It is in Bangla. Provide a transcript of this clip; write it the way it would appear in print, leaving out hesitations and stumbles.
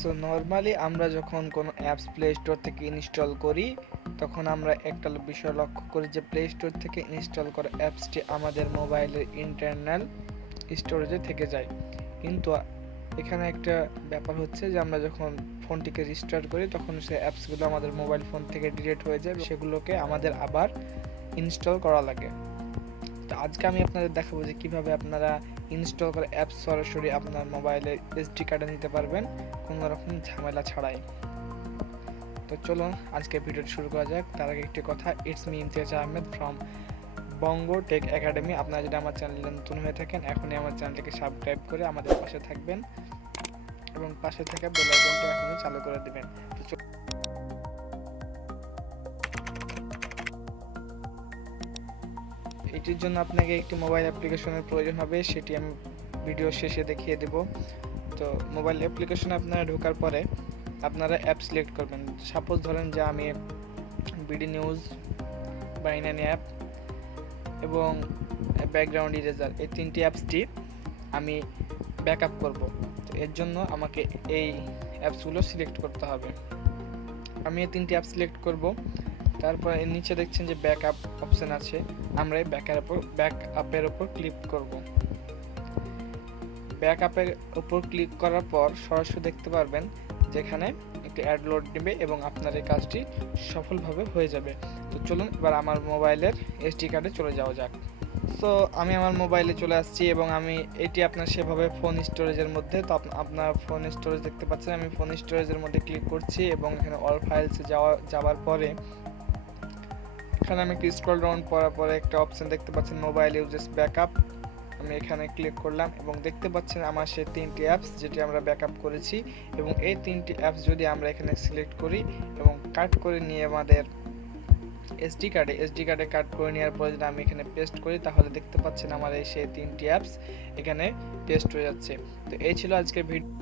সো নরমালি আমরা যখন কোনো অ্যাপস প্লে স্টোর থেকে ইনস্টল করি তখন আমরা একটা বিষয় লক্ষ্য করি যে প্লে স্টোর থেকে ইনস্টল করা অ্যাপসটি আমাদের মোবাইলের ইন্টারনাল স্টোরেজে থেকে যায়। কিন্তু এখানে একটা ব্যাপার হচ্ছে যে আমরা যখন ফোনটিকে রিস্টার্ট করি তখন সেই অ্যাপসগুলো আমাদের মোবাইল ফোন থেকে ডিলিট হয়ে যায়, সেগুলোকে আমাদের আবার ইনস্টল করা লাগে। তো আজকে আমি আপনাদের দেখাবো যে কিভাবে আপনারা ইনস্টল করে অ্যাপস সরাসরি আপনার মোবাইলে এসডি কার্ডে নিতে পারবেন কোনো রকম ঝামেলা ছাড়াই। তো চলুন আজকে ভিডিওটি শুরু করা যাক। তার আগে একটি কথা, it's me Imtiaz Ahmed from Bongo tech academy. আপনারা যদি আমার চ্যানেলে নতুন হয়ে থাকেন এখনই আমার চ্যানেলটিকে সাবস্ক্রাইব করে আমাদের পাশে থাকবেন এবং পাশে থাকা বেল আইকনটা এখনই চালু করে দিবেন। এটির জন্য আপনাকে একটি মোবাইল অ্যাপ্লিকেশনের প্রয়োজন হবে, সেটি আমি ভিডিও শেষে দেখিয়ে দেব। তো মোবাইল অ্যাপ্লিকেশনে আপনারা ঢোকার পরে আপনারা অ্যাপ সিলেক্ট করবেন। সাপোজ ধরেন যে আমি বিডি নিউজ, বাইনানি অ্যাপ এবং ব্যাকগ্রাউন্ড ইরেজার এই তিনটি অ্যাপসটি আমি ব্যাকআপ করব। তো এর জন্য আমাকে এই অ্যাপসগুলো সিলেক্ট করতে হবে। আমি এই তিনটি অ্যাপ সিলেক্ট করব। তারপর এর নিচে দেখছেন যে ব্যাকআপ অপশন আছে, আমরা এই ব্যাকআপের উপর ক্লিক করব। ব্যাকআপের উপর ক্লিক করার পর সরাসরি দেখতে পারবেন যেখানে একটি অ্যাড লোড নেবে এবং আপনার এই কাজটি সফলভাবে হয়ে যাবে। তো চলুন এবার আমার মোবাইলের এসডি কার্ডে চলে যাওয়া যাক। সো আমি আমার মোবাইলে চলে আসছি এবং আমি এটি আপনার সেভাবে ফোন স্টোরেজের মধ্যে, তো আপনার ফোন স্টোরেজ দেখতে পাচ্ছেন। আমি ফোন স্টোরেজের মধ্যে ক্লিক করছি এবং এখানে অল ফাইলসে যাওয়ার পরে এখানে আমি একটু স্ক্রল ডাউন করার পরে একটা অপশন দেখতে পাচ্ছেন মোবাইল ইউজেস ব্যাকআপ। আমি এখানে ক্লিক করলাম এবং দেখতে পাচ্ছেন আমার সেই তিনটি অ্যাপস যেটি আমরা ব্যাকআপ করেছি এবং এই তিনটি অ্যাপস যদি আমরা এখানে সিলেক্ট করি এবং কাট করে নিয়ে আমাদের এসডি কার্ডে কাট করে নেওয়ার পরে যদি আমি এখানে পেস্ট করি তাহলে দেখতে পাচ্ছেন আমার এই সেই তিনটি অ্যাপস এখানে পেস্ট হয়ে যাচ্ছে। তো এই ছিল আজকের ভিডিও।